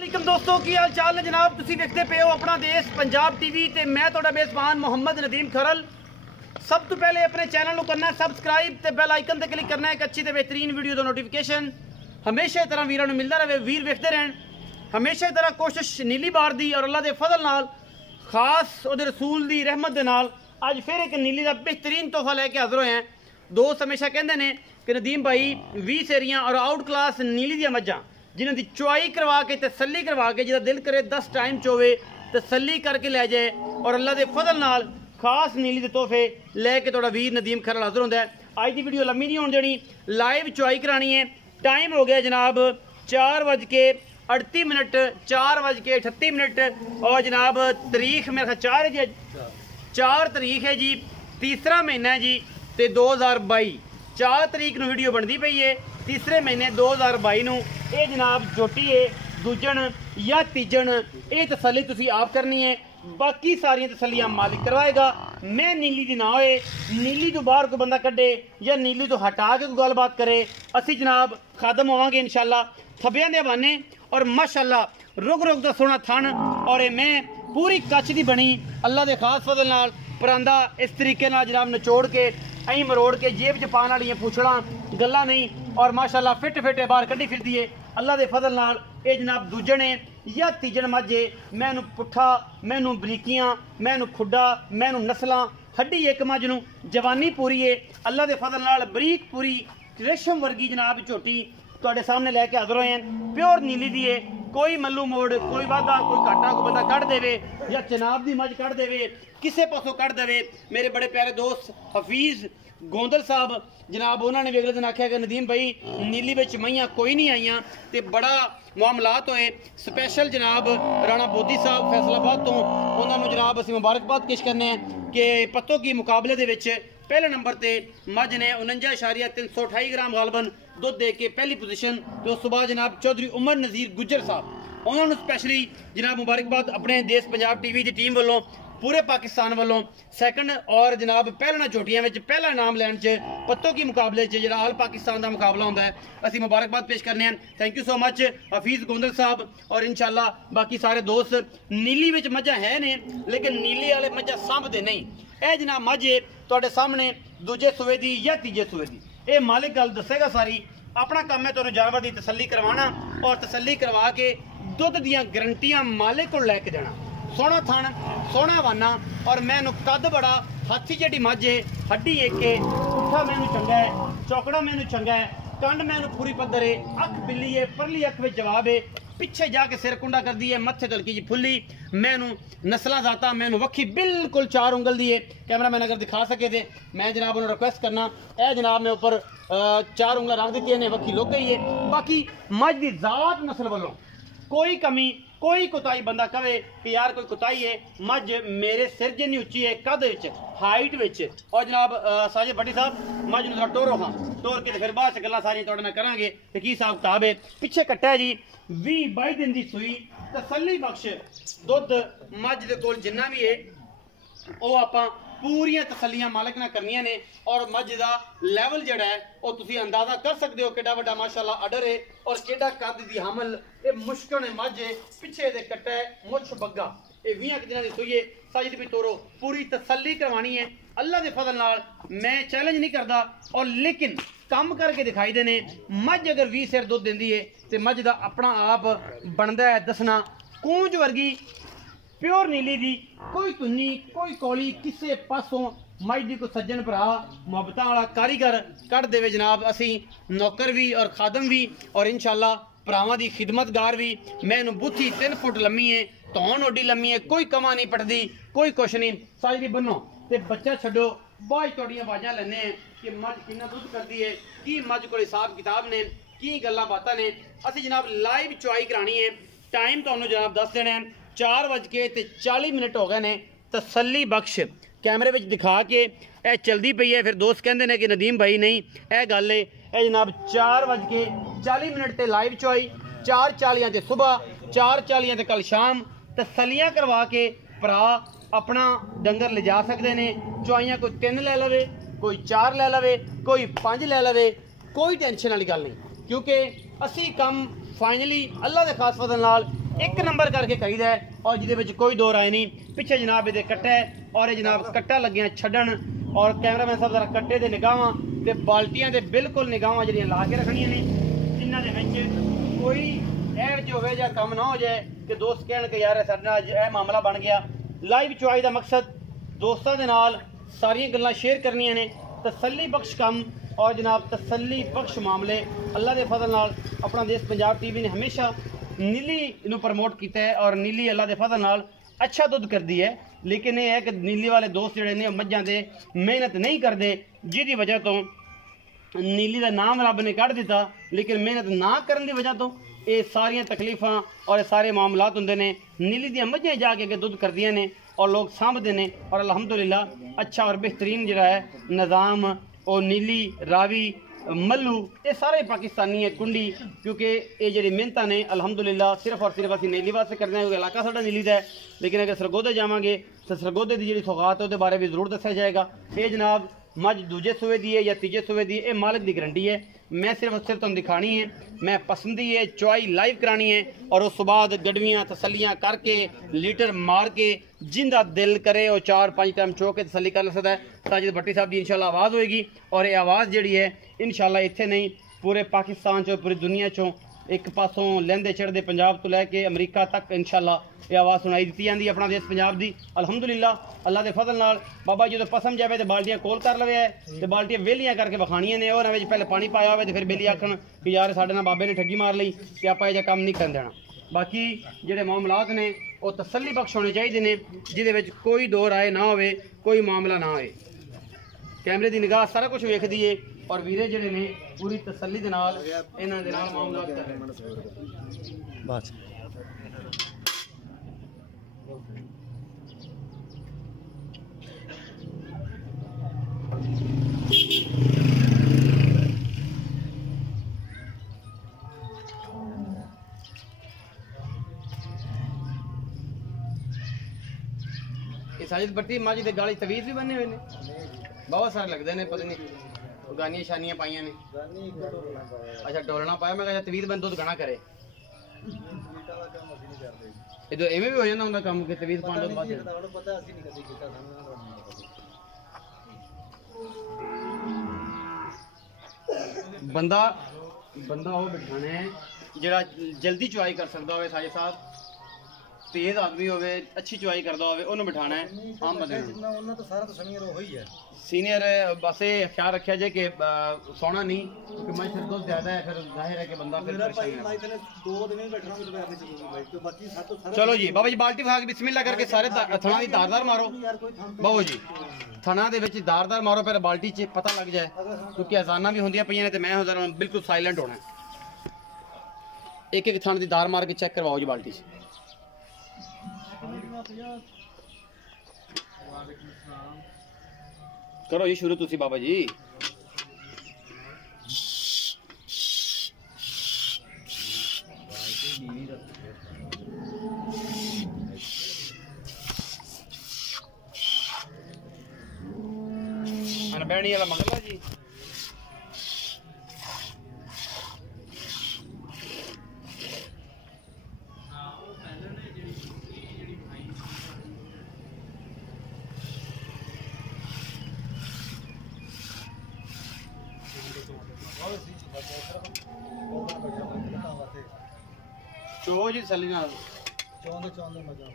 वालेकुम दोस्तों की हाल चाल है जनाब। तुसी देखते पे हो अपना देश पंजाब टीवी ते मैं तुहाडा मेज़बान मोहम्मद नदीम खरल। सब तो पहले अपने चैनल को करना है सबसक्राइब ते बेल आइकन ते क्लिक करना है एक अच्छी ते बेहतरीन वीडियो का नोटिफिकेशन हमेशा तरह वीरों को मिलता रहे। वीर देखते रहन हमेशा तरह कोशिश नीली बार दी और अल्लाह के फजल नाल खास उहदे रसूल दी रहमत दे नाल अज फिर एक नीली का बेहतरीन तोहफा लैके हाजिर होए हैं। दोस्त हमेशा कहते हैं कि नदीम भाई 20 सेरियां और आउट क्लास नीली दी मज्जां जिन्हों की चुआई करवा के तसली करवा के जिदा दिल करे 10 टाइम चोवे तसली करके लै जाए और अल्लाह के फजल नाल खास नीली के तोहफे लैके थोड़ा वीर नदीम खरल हाजिर होंदा है। अज की वीडियो लम्मी नहीं होनी देनी, लाइव चुआई करानी है। टाइम हो गया जनाब 4:38 4:38 और जनाब तरीख मेरे ख्याल 4 है जी, 4 तारीख है जी, तीसरा महीना है जी ते 2022 4 तरीक नूं वीडियो बनती पई है तीसरे महीने 2022 नूं। ये जनाब झोटी है दूजन या तीजन ये तसली तुसी आप करनी है, बाकी सारिया तसलियां मालिक करवाएगा। मैं नीली दी ना होए नीली तो बाहर कोई बंदा कड्डे या नीली तो हटा के कोई गलबात करे असी जनाब खादम होवांगे इंशाल्लाह थब्बियां दे बहाने। और माशाल्लाह रुक रुक दा सोना थन और मैं पूरी कच्छ दी बनी अल्लाह के खास फजल नाल परांदा इस तरीके नाल जनाब नचोड़ के अं मरोड़ के जेब च पाने वाली पूछड़ा गल्ला नहीं और माशाल्लाह फिट फिट बाहर कड्डी फिरदी है अल्लाह के फजल नाल। ये जनाब दूजन है या तीजन मझे मैनू पुट्ठा मैनू बरीकियां मैनू खुड्डा मैनू नस्लां हड्डी एक मझ नूं जवानी पूरी है अल्लाह के फजल नाल बरीक पूरी रेशम वर्गी जनाब झोटी तुहाडे सामने लैके हाजिर होए हैं। प्योर नीली दी है, कोई मल्लू मोड़ कोई वादा कोई घाटा कोई बंदा कढ़ देवे या चनाब दी मझ कढ़ देवे किसे पासों कढ़ देवे। मेरे बड़े प्यारे दोस्त हफीज़ गोंदल साहब जनाब उन्होंने भी अगले दिन आख्या कि नदीम भाई नीली विच मईयां कोई नहीं आईयां ते बड़ा मामलात होए। स्पैशल जनाब राणा बोधी साहब फैसलाबाद तो उन्होंने जनाब असीं मुबारकबाद पेश करने हैं कि पत्तों की मुकाबले दे विच पहले नंबर ते मझ ने 49.328 ग्राम गालबन दुध दे के पहली पोजीशन। तो उस बाद जनाब चौधरी उमर नज़ीर गुज्जर साहब उन्होंने स्पैशली जनाब मुबारकबाद अपने देश पंजाब टीवी की टीम वालों पूरे पाकिस्तान वालों सैकंड और जनाब पहला झोटियां में पहला इनाम लैन च पत्तों की मुकाबले जो आल पाकिस्तान का मुकाबला होता है असी मुबारकबाद पेश करने हैं। Thank you so much Hafeez Gondal साहब और इंशाल्लाह बाकी सारे दोस्त। नीली में मझां है ने लेकिन नीली वाले मझां सांभदे नहीं। यह जनाब मझ तुहाडे सामने दूजे सूबे की या तीजे सूबे की ये मालिक गल दसेगा सारी। अपना काम है तुहानूं जानवर की तसली करवाना और तसली करवा के दुध दियां गारंटियां मालिक को लैके देना। सोना थन सोना वाना और मैनू कद बड़ा हाथी जेडी मझे हड्डी एक पुट्ठा मैनू चंगा है चौकड़ा मैनू चंगा है कंड मैनू पूरी पद्धर है अख बिल्ली है परली अख में जवाब है पिछे जाके सिर कुंडा कर दी है मत्थे तलकी जी फुली मैनू नस्लां जाता मैनू वक्खी बिल्कुल 4 उंगल दी है। कैमरा मैन अगर दिखा सके थे मैं जनाब उन्होंने रिक्वेस्ट करना ए जनाब ने ऊपर 4 उंगल रख दी है वक्खी लुक गई है। बाकी मझ की जात नस्ल वालों कोई कमी कोई कुताई बंदा कहे कि यार कोई कुताई है मझ मेरे सिर जिन्नी उच्ची है कद हाइट और जनाब साजिद भट्टी साहब मझ नूं टोरो हाँ टोर के फिर बाद गल्लां सारियां तुहाडे नाल करांगे कि की हिसाब किताब है। पिछे कट्टा जी 20-22 दिन की सूई तसली बख्श दुध मझ दे कोल जिन्ना भी है वो आपां पूरियां तसलियां मालिक ने करनियां ने और मझ का लैवल जड़ा है वो तुसी अंदाजा कर सकते हो किड्डा वड्डा माशाल्लाह अडर है और किड्डा कद दी हमल ये मुश्किल है। मझ पिछे दे कट्टा है मुछ बग्गा ये 20 दिनां दी सूई है साजिद भी तोरो पूरी तसली करवानी है अल्लाह के फजल नाल। मैं चैलेंज नहीं करता और लेकिन काम करके दिखाई देने मझ अगर 20 सिर दुध देंदी है तो मझ का अपना आप बनता है दसना। कूंज वर्गी प्योर नीली दी कोई तुन्नी कोई कौली किसे पासों मझ दी को सज्जन भरा मुहब्बतां वाला कारीगर कढ़ देवे जनाब असी नौकर भी और खादम भी और इंशाल्लाह भरावां दी खिदमतगार भी। मैनू बुथी 3 फुट लम्मी है धौन ओडी लम्मी है कोई कमा नहीं पटदी कोई कुछ नहीं सारी बनो ते बच्चा छड्डो बहुत थोड़ियां आवाज़ां लैने कि मझ कितना दुध करती है की मझ को हिसाब किताब ने की गल्लां बातां ने असी जनाब लाइव चुआई करानी है। टाइम तुहानूं जनाब दस देना है 4:40 हो गए ने तसली बख्श कैमरे में दिखा के ए चलती पई है। फिर दोस्त कहते हैं कि नदीम भाई नहीं यह गल है यह जनाब 4:40 ते लाइव चुआई 4:40 ते सुबह 4:40 ते कल शाम तसलियां करवा के भरा अपना डंगर ले जा सकते हैं। चुआइयां कोई 3 लै लवे कोई 4 लै लवे कोई 5 लै लवे कोई टेंशन वाली गल नहीं क्योंकि असी कम फाइनली अल्लाह के खास फजल नाल एक नंबर करके कहीदा है और जिहदे कोई दो राय नहीं। पिछे जनाब ये कट्टा है और ये जनाब कट्टा लगे छड्डन और कैमरामैन साहब जरा कट्टे दे निगाहां ते बाल्टियां दे बिल्कुल निगाहां जिहड़ियां ला के रखनियां ने, जिन्हां दे विच कोई एह जो होवे जां कम ना हो जाए कि दोस्त कहण कि यार साडे नाल यह मामला बन गया। लाइव चुआई का मकसद दोस्तों के नाल सारियां गल्लां शेयर करनियां ने, तसल्ली बख्श कम और जनाब तसल्ली बख्श मामले अल्लाह के फजल नाल अपना देश पंजाब टीवी ने हमेशा नीली नूं प्रमोट किया है और नीली अल्लाह के फजल नाल अच्छा दुध करती है। लेकिन यह है कि नीली वाले दोस्त जिहड़े ने मझां दे मेहनत नहीं करते, जिहदी वजह तो नीली का नाम रब ने कढ़ दिता, लेकिन मेहनत ना करने की वजह तो ये सारियां तकलीफां और ये सारे मामलात होंदे ने। नीली दी मझां जाके अगे दुध करदियां ने और लोग सामभदे ने और अल्हम्दुलिल्लाह अच्छा और बेहतरीन जिहड़ा है निज़ाम और नीली रावी मल्लू ये सारे पाकिस्तानी है कुंडी, क्योंकि ये जी मेहनत ने अल्हम्दुलिल्लाह सिर्फ और सिर्फ असं नीली वास्ते करते हैं क्योंकि इलाका साडा नीली का है। लेकिन अगर सरगोदे जावांगे तो सरगोदे की जी सौगात है उसके बारे भी जरूर दस्या जाएगा। ये जनाब मझ दूजे सूए दी है या तीजे सूए दी, ये मालिक की गारंटी है। मैं सिर्फ तुम दिखानी है, मैं पसंदी है चुआई लाइव करानी है और उस बाद गडवियाँ तसलियाँ करके लीटर मार के जिंदा दिल करे और 4-5 टाइम चो के तसली कर सकता है। साजिद भट्टी साहब की इंशाल्लाह आवाज़ होएगी और ये आवाज़ जी है इंशाल्लाह इत्थे नहीं पूरे पाकिस्तान चो पूरी दुनिया चो एक पासों लैंदे चढ़ते पंजाब तो लैके अमरीका तक इंशाल्लाह ये आवाज़ सुनाई दी जाती है अपना देश पंजाब की। अल्हम्दुलिल्लाह अल्लाह के फजल नाल बाबा जो पसंद जाए तो बाल्टियां कोल कर लवे है तो बाल्टियां वेलियां करके विखानियां ने और पहले पानी पाया हो तो फिर बेली आखन कि यार साढ़े नाल बाबे ने ठगी मार ली कि आप यह काम नहीं कर देना। बाकी जोड़े मामलात ने वो तसल्ली बख्श होने चाहिए ने, जिहदे कोई दो राय ना होवे, कोई मामला ना होए। कैमरे की निगाह सारा कुछ वेखदी है और वीरे जिहड़े ने पूरी तसल्ली दे नाल इन्हां दे नाल मामलात कर रहे हैं। बस साजिद भट्टी मझ के गाली तवीज भी बने हुए ने बहुत सारे लगते हैं, पता नहीं गानियां शानियां पाइया ने। अच्छा डोलना पाया, मैं कहा तवीज बन दुध गणा करे इधर एवं भी हो जाता होंगे काम के तवीज पाने के बाद बंदा बंदा वो बिठाना है जरा जल्दी चुआई कर सकता हो, साजे साथ तेज आदमी हो अच्छी चुआई करता हो बिठाना है। आम बंदे सीनियर बस ये ख्याल रखा जाए कि सोना नहीं क्योंकि मैं फिर दोस्त ज्यादा है, फिर जाहिर है कि बंदा फिर चलो जी बाबा जी बाल्टी फाक बिस्मिल्लाह करके सारे थना की धारदार मारो बाबू जी, थना दे विच धारदार मारो पहले बाल्टी च पता लग जाए क्योंकि अजाना भी होंदियां पईयां ने ते मैं बिल्कुल साइलेंट होना है। एक एक थन की धार मार के चेक करवाओ जी बाल्टी च। करो ये शुरू तुसी बाबा जी। बैणी वाला मंगला जी चो जी सली ना मजा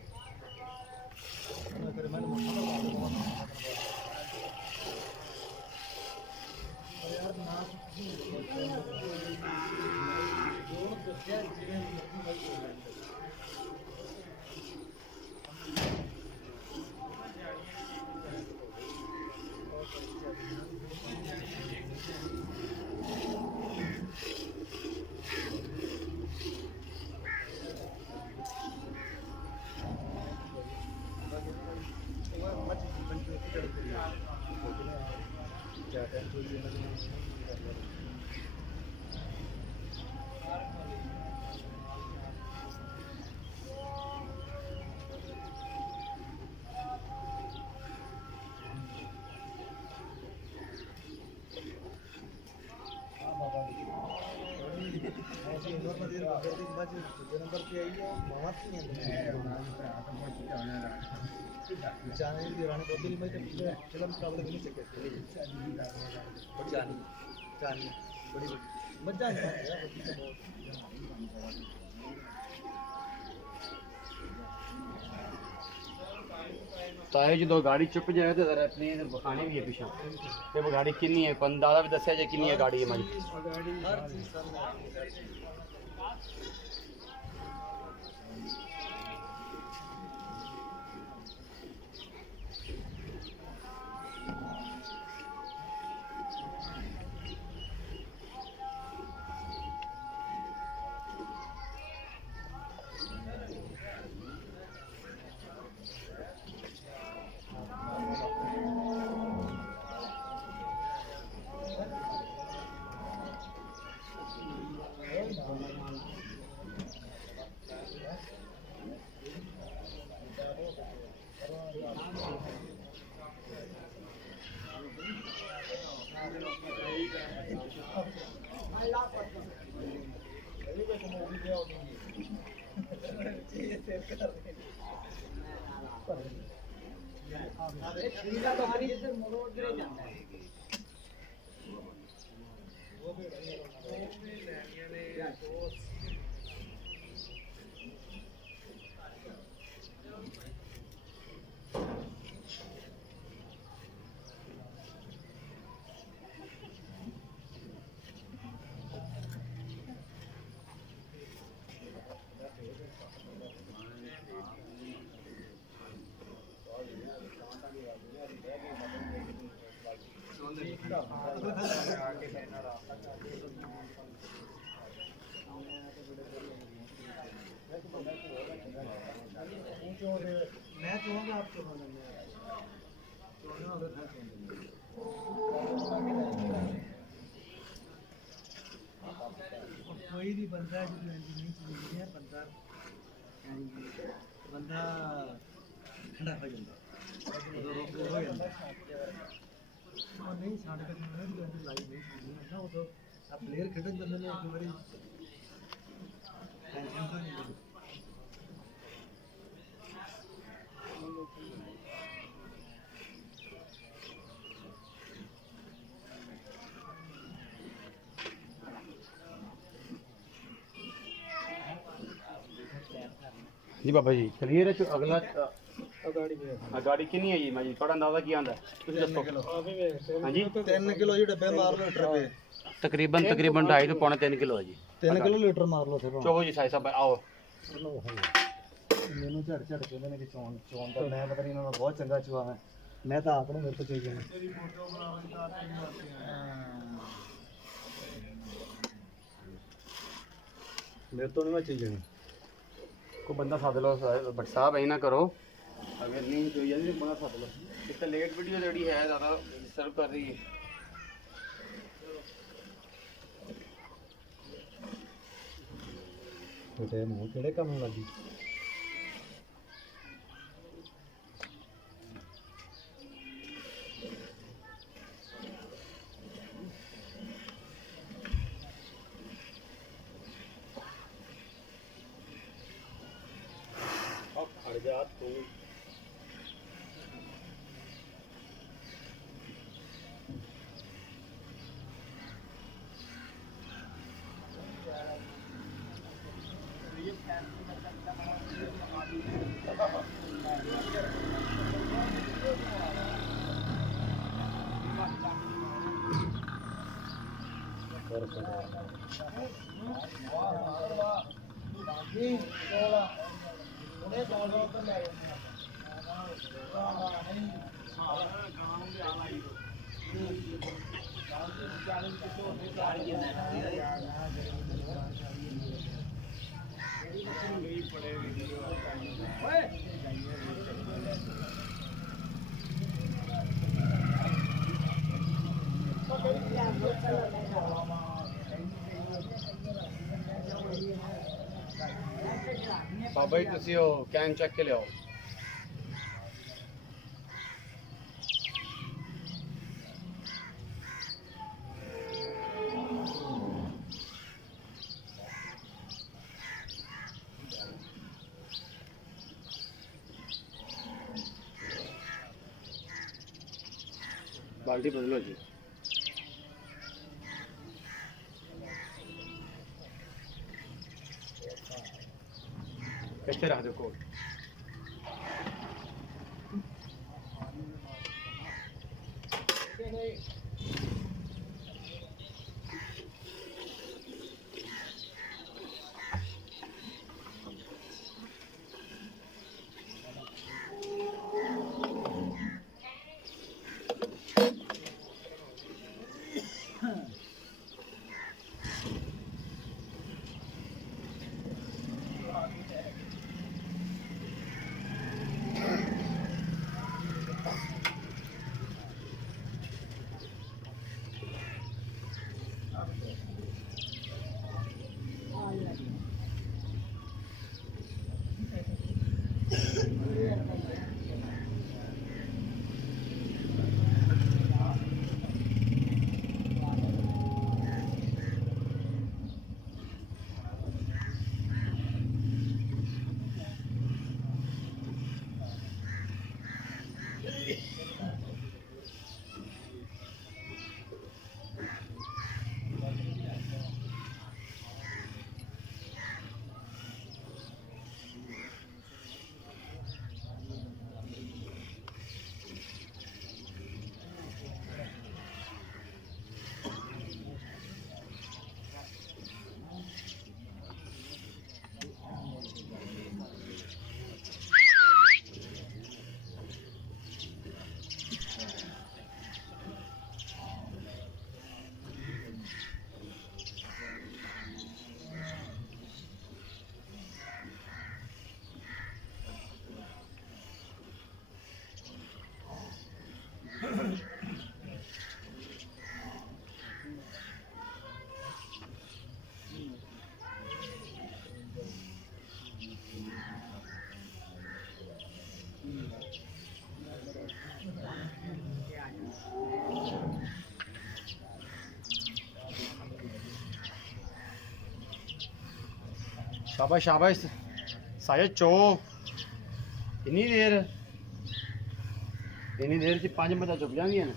दूजे नंबर पे आई है मां चाने दी रानी बोतल में तो चलो मुकाबले नहीं सके चानी चानी बड़ी मजा है ताए जो गाड़ी चुप जाए तो जरा अपनी बखाने भी है पीछा ते वो गाड़ी किन्नी है अंदाजा भी दसिया जे किन्नी है गाड़ी है हमारी हर चीज सामने मैं चाहूँगा आपको कोई भी बंदा जो नहीं चीज़ है बंदा बंदा खड़ा हो जाता नहीं साढ़े तक लाइव नहीं सुननी है ना वो तो अब प्लेयर खड़क बंदे ने एक बारी टेंशन तो नहीं जी बाबा जी चलिए रे अगला गाड़ी किन्नी है जी मैं जी थोड़ा अंदाजा की आंदा तुम दसो हां जी 3 किलो जी डब्बे मार लो लीटर पे तकरीबन 2.5 to पौने 3 किलो है जी 3 किलो लीटर मार लो फिर चलो जी साई साहब आओ ਮੈਨੂੰ ਝੜ ਝੜ ਕੇ ਉਹਨੇ ਕਿ ਚੋਣ ਦਾ ਮੈਂ ਪਤਾ ਨਹੀਂ ਇਹਨਾਂ ਦਾ ਬਹੁਤ ਚੰਗਾ ਚੁਆ ਹੈ ਮੈਂ ਤਾਂ ਆਪ ਨੂੰ ਮੇਰੇ ਤੋਂ ਚਾਹੀਦਾ ਤੇਰੀ ਫੋਟੋ ਬਣਾਉਣ ਦਾ ਮੇਰੇ ਤੋਂ ਨਹੀਂ ਮੈਂ ਚਾਹੀਦਾ को बंदा साथ लो बट साहब ऐ ना करो अगर नहीं तो जल्दी बंदा साथ लो इतना लेट वीडियो जड़ी है ज़्यादा डिस्टर्ब कर रही है बेटे मुँह केड़े काम लगी तो बाबा जी तुसी हो कैन चेक के ले आओ बाल्टी बदलो जी। कैसे रख दो कोल। शाबाश शाबाश साया चो इन्नी देर च 5 मिनट चुप जाएंगे ना।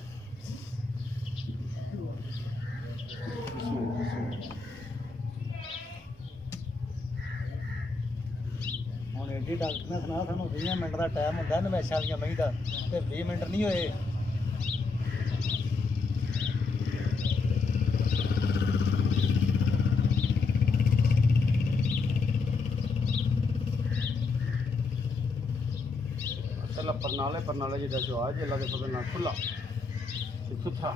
ਹੁਣ ਐਡੀ ਡਾਕਟਰ ਨੇ ਸੁਣਾ ਸਾਨੂੰ 20 ਮਿੰਟ ਦਾ ਟਾਈਮ ਹੁੰਦਾ ਨਵੈਸ਼ਾਂ ਵਾਲੀਆਂ ਮਹੀਂ ਦਾ ਤੇ 20 ਮਿੰਟ ਨਹੀਂ ਹੋਏ। परनाले जिदा जो आज अल्लाह के फजल नाल खुला सुथरा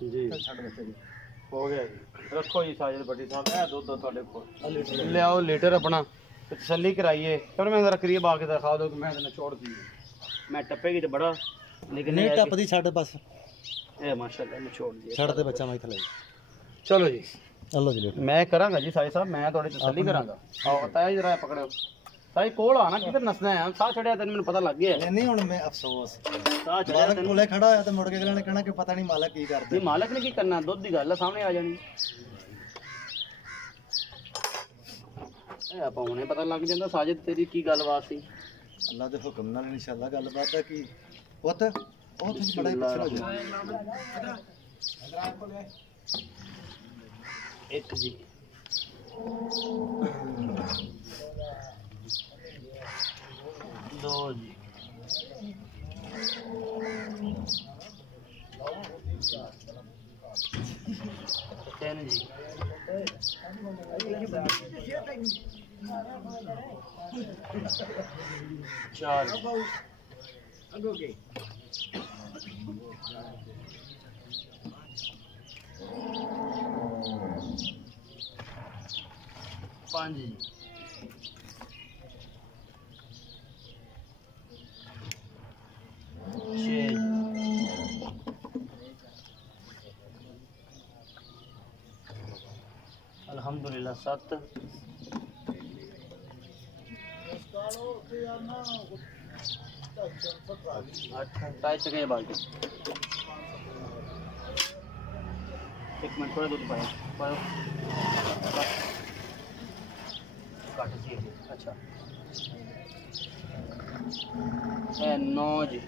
जी हो गया जी। रखो जी साजिद बड़ी साहब है दूध थोड़े को ले आओ लीटर अपना तसल्ली कराइए। फिर मैं जरा करीब आके दिखा दो कि मैं छोड़ दी मैं टपेगी तो बड़ा लेकिन नहीं टपदी छड़ बस ए माशाल्लाह मैं छोड़ दिया छड़ दे बच्चा मैं थले। चलो जी अल्लाह जी लीटर मैं करांगा जी साजिद साहब मैं थोड़ी तसल्ली करांगा। आओ ताया जरा पकड़ो साई कोल आना किधर नसना है साह छड़िया तेन मैंने पता लग गया नहीं हुन मैं अफसोस साह छड़िया मालक कोले खड़ा होया ते मुड़ के अगले ने कहना कि पता नहीं मालक की करदा। नहीं मालक ने की करना दुध दी गल सामने आ जानी ए आपा हुणे पता लग जांदा साजिद तेरी की गलबात सी। अल्लाह दे हुक्म नाल इंशाअल्लाह गलबात है कि पुत ओ तुम बड़ा पीछे हो जा एक जी दो जी तीन जी चार पाँच जी छः 7 8 टाइट चके बाल्टी 1 मिनट थोड़ा दूध पाओ काट सी अच्छा 9 जी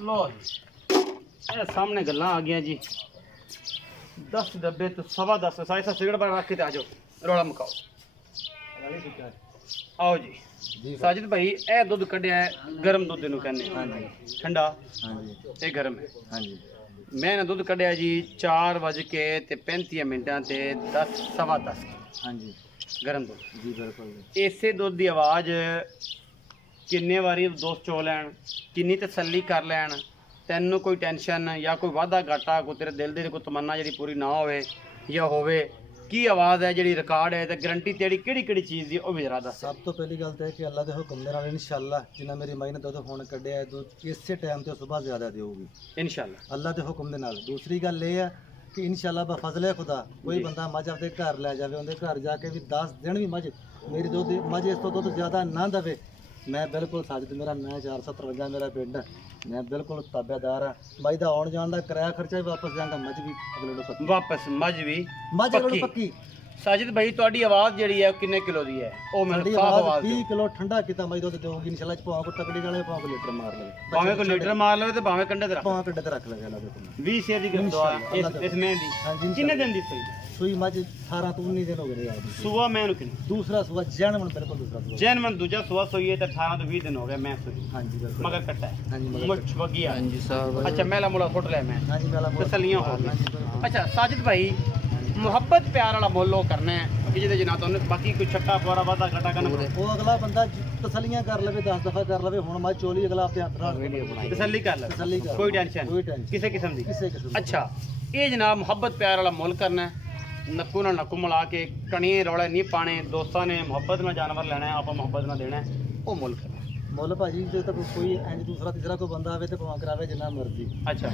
लो ये सामने गल्ला आ गया जी 10 डब्बे तो 10.25 साढ़े 7 सिगरेट पर रख के आ जाओ रोला मुकाओ आओ जी साजिद भाई ए दूध कढ़िया है गर्म दूध इनू कहने ठंडा ये गर्म है मैं ना दूध कढ़िया जी 4:35 ते 10:10 हाँ जी गर्म दूध जी बिल्कुल इसे दूध की आवाज़ किन्ने वारी दोस्त चो लैन किन्नी तसल्ली कर लैन तैनू कोई टेंशन या कोई वाधा घाटा कोई तेरे दिल की कोई तमन्ना जी पूरी ना होवे या होवे की आवाज़ है जी रिकॉर्ड है तो गारंटी तेरी किहड़ी चीज़ की भी जरा दस। सब तो पहली गल तो है कि अल्लाह के हुक्म दे नाल इंशाअल्लाह जिन्ना मेरी माई ने दुध फोन कढ़िया है दूध इसे टाइम ते सुबह ज़्यादा देगी इंशाअल्लाह अल्लाह के हुक्म दे नाल। दूसरी गल ये है कि इंशाअल्लाह बफजले खुदा कोई बंदा मझ अपने घर लै जाए उनके घर जाके भी 10 दिन भी मझ मेरी दूध मझ इस तो दुध ज़्यादा ना दे मैं बिल्कुल साजिद मेरा मैं 457 मेरा पिंड मैं बिल्कुल ताबेदार हाँ मझ का आने जाने का किराया खर्चा भी वापस जाएगा मझ भी अगले वापस मझ भी पक्की। साजिद भाई तुहाडी आवाज़ जी है किन्ने किलो दी है ओ मेरी आवाज़ 20 किलो ठंडा किता मझ दुध देगी इंशाअल्लाह भावें को तकड़ी वाले भावें को लीटर मार ले भावें को लीटर मार ले ते भावें कंडे ते रख ले 20 शेर दी दुआ इस में दी किन्ने दिन दी सुई मझ 18 तो 19 दिन हो गए यार सुबह मैं दूसरा सुबह जैनमन बिल्कुल दूसरा सुबह जैनमन दूजा सुबह सोई है तो 18 तो 20 दिन हो गए मैं सोई हां जी बिल्कुल मगर कट्टा है हां जी मुछ वगी हां जी साहब अच्छा मेला मुला फुट ले मैं हां जी मेला तसल्लियां हो गई अच्छा साजिद भाई मुहब्बत प्यार वाला मोलो करना है कि जिहदे जना तो बाकी कोई छट्टा पवारा वादा घटा करना वो अगला बंदा तसल्लियां कर लवे 10 दफा कर लवे हुन मैं चोली अगला अपने हाथ तसल्ली कर ले कोई टेंशन किसी किस्म दी अच्छा ये जनाब मुहब्बत प्यार वाला मोल करना है नक्कू ना नक्कू मिला के कणी रौले नहीं पाने दोस्तों ने मुहब्बत में जानवर लेना है आप मुहब्बत में देना है वो मुल करना मुल भाजी जो तक कोई इंज दूसरा तीसरा कोई बंदा आवे तो भाव करावे जिन्ना मर्जी अच्छा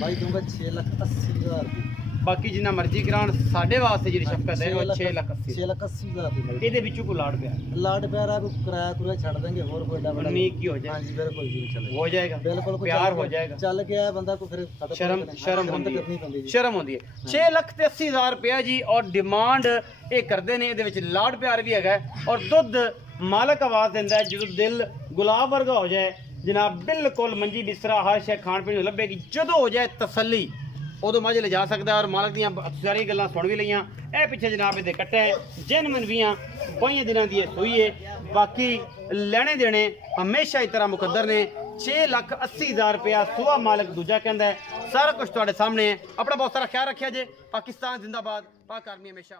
भाई दूंगा 6,80,000 की बाकी जिन्ना मर्जी करान साडे वास्ते जी शफकत है 6,80,000 दी ਇਹਦੇ ਵਿੱਚੋਂ ਕੋ ਲਾੜ ਪਿਆਰ ਆ ਕੋ ਕਿਰਾਇਆ ਕੁਰਾ ਛੱਡ ਦੇंगे ਹੋਰ ਕੋਈ ਡਬਲ नहीं की हो जाए हां जी बिल्कुल जी चले हो जाएगा बिल्कुल प्यार हो जाएगा चल के आया बंदा को फिर शर्म होती है 6,80,000 रुपया जी और डिमांड ये करते ने ਇਹਦੇ ਵਿੱਚ ਲਾੜ ਪਿਆਰ भी है और दुध मालक आवाज देंदा है जो दिल गुलाब वर्गा हो जाए जनाब बिल्कुल मंजी बिस्तरा हर शे खान पीन लभेगी जदों हो जाए तसल्ली उदों मझ ले जा सकता और मालक दियां सारी गल्लां सुन भी लईयां ए पिछे जनाब इहदे कट्टे जैनमन भी 22 दिनां दी सूई है बाकी लेने देने हमेशा ही तरह मुकद्दर ने 6,80,000 रुपया सुआ मालक दूजा कहंदा है सारा कुछ तुहाडे सामने है अपना बहुत सारा ख्याल रखिया जे पाकिस्तान जिंदाबाद पाक आर्मी हमेशा